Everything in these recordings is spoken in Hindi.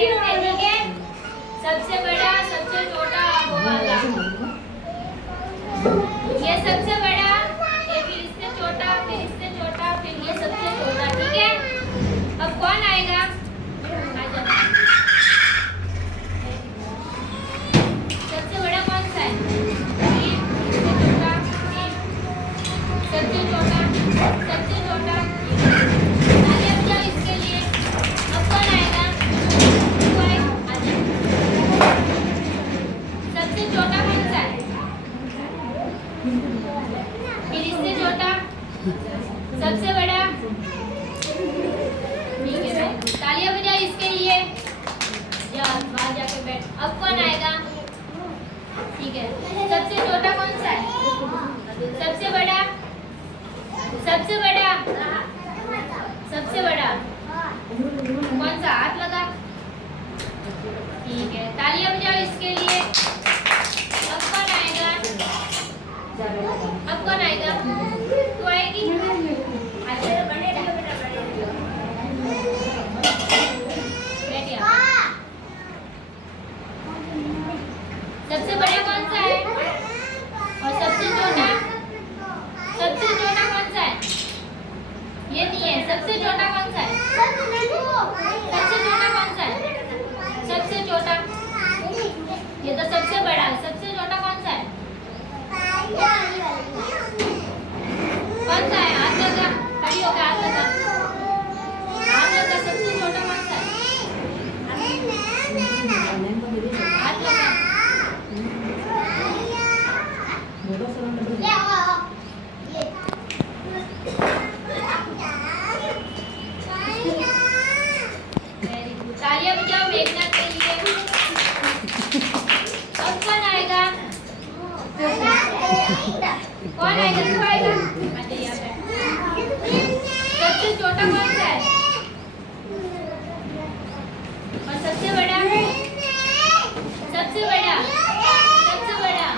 खेलते हैं, ठीक है? सबसे बड़ा, सबसे छोटा वो वाला। ये सबसे बड़ा, ये फिर इससे छोटा, फिर इससे छोटा, फिर ये सबसे छोटा, ठीक है? अब कौन आएगा? सबसे बड़ा कौन सा है? इससे छोटा, सबसे छोटा, सबसे छोटा। आगे अब जाओ इसके लिए। अब कौन आएगा? तू आए, आजा। सबसे छोटा कौन सा है? फिर इससे छोटा, सबसे बड़ा, ठीक है भाई। तालियां बजाओ इसके लिए। जा बाहर जाके बैठ। अब कौन आएगा? ठीक है, सबसे छोटा कौन सा है? सबसे बड़ा, सबसे बड़ा, सबसे बड़ा कौन सा? हाथ लगा। ठीक है, तालियां बजाओ इसके लिए। अब कौन आएगा? अब कौन आएगा? तू आएगी? सबसे बड़ा कौन सा है? और सबसे छोटा? सबसे छोटा कौन सा है? ये नहीं है। सबसे छोटा कौन सा है? सबसे छोटा कौन सा है? सबसे छोटा, ये तो सबसे बड़ा है। सबसे छोटा कौन सा है? कौन सा है? हाथ लगा, खड़ी होकर हाथ लगा, हाथ लगा। सबसे छोटा कौन सा है? हाथ लगा। तालियां बजाओ मेघनाथ के लिए। अब कौन आएगा? कौन आएगा? तू आएगा? सबसे छोटा कौन सा है? और सबसे बड़ा? सबसे बड़ा, सबसे बड़ा।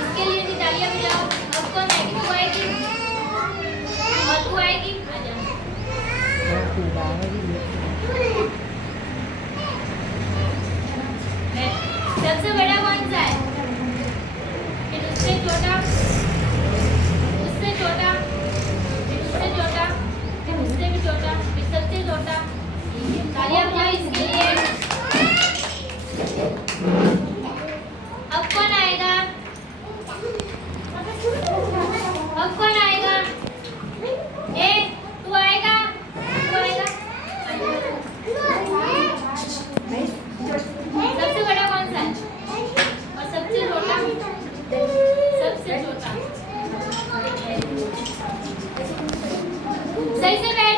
इसके लिए भी तालियां बजाओ। अब कौन आएगी? तू आएगी? और तू आएगी? आजा। सबसे बड़ा कौन सा है? फिर उससे छोटा, उससे छोटा, फिर उससे छोटा, फिर उससे भी छोटा, फिर सबसे छोटा। तालियां बजाओ इसके लिए। अब कौन आएगा? अब कौन आएगा? ए, तू आएगा? तू आएगा? सबसे बड़ा कौन सा है? और सबसे छोटा? सबसे छोटा। सही से बैठ।